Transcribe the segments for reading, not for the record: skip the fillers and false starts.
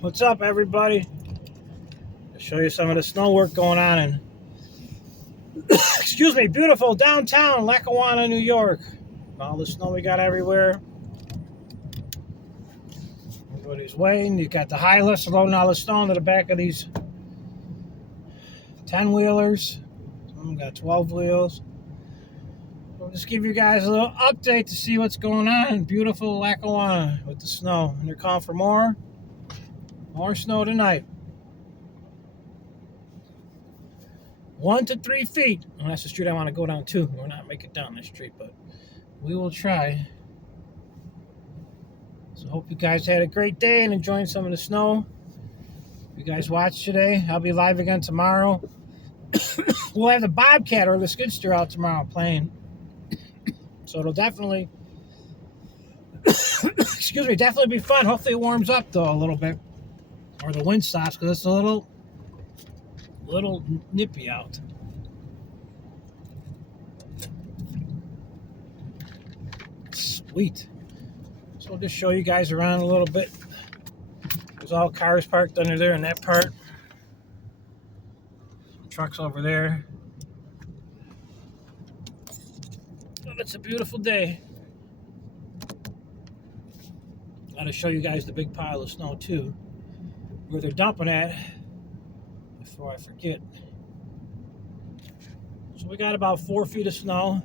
What's up, everybody? I'll show you some of the snow work going on in excuse me, beautiful downtown Lackawanna, New York. All the snow we got everywhere. Everybody's waiting. You got the high lifts loading all the snow into the back of these 10-wheelers. Some of them got 12 wheels. We'll just give you guys a little update to see what's going on in beautiful Lackawanna with the snow. And they're calling for more snow tonight. 1 to 3 feet. Well, that's the street I want to go down to. We're not making it down this street, but we will try. So hope you guys had a great day and enjoying some of the snow. You guys watched today. I'll be live again tomorrow. We'll have the Bobcat or the skid steer out tomorrow playing. So it'll definitely excuse me, definitely be fun. Hopefully it warms up though a little bit. Or the wind stops because it's a little nippy out. Sweet. So I'll just show you guys around a little bit. There's all cars parked under there in that part. Trucks over there. But it's a beautiful day. Gotta show you guys the big pile of snow too, where they're dumping at. Before I forget. So we got about 4 feet of snow.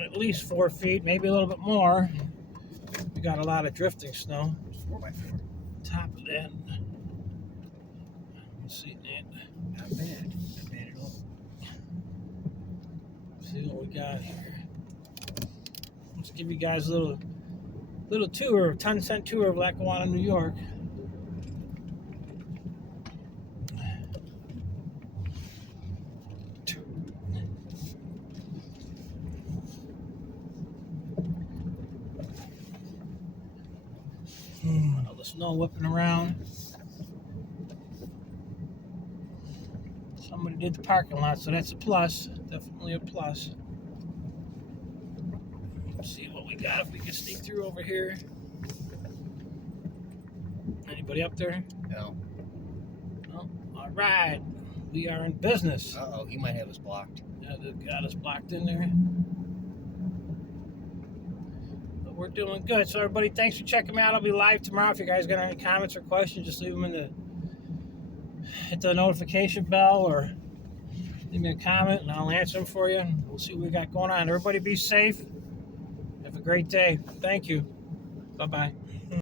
At least 4 feet, maybe a little bit more. We got a lot of drifting snow. 4x4. Top of that. Let's see that. Not bad. Not bad at all. See what we got here. Let's give you guys a little tour, 10-cent tour of Lackawanna, New York. All the snow whipping around. Somebody did the parking lot, so that's a plus. Definitely a plus. Let's see what we got, if we can sneak through over here. Anybody up there? No. No? All right. We are in business. Uh-oh, he might have us blocked. Yeah, they've got us blocked in there. But we're doing good. So everybody, thanks for checking me out. I'll be live tomorrow. If you guys got any comments or questions, just leave them hit the notification bell or leave me a comment and I'll answer them for you. We'll see what we got going on. Everybody be safe. Have a great day. Thank you. Bye-bye.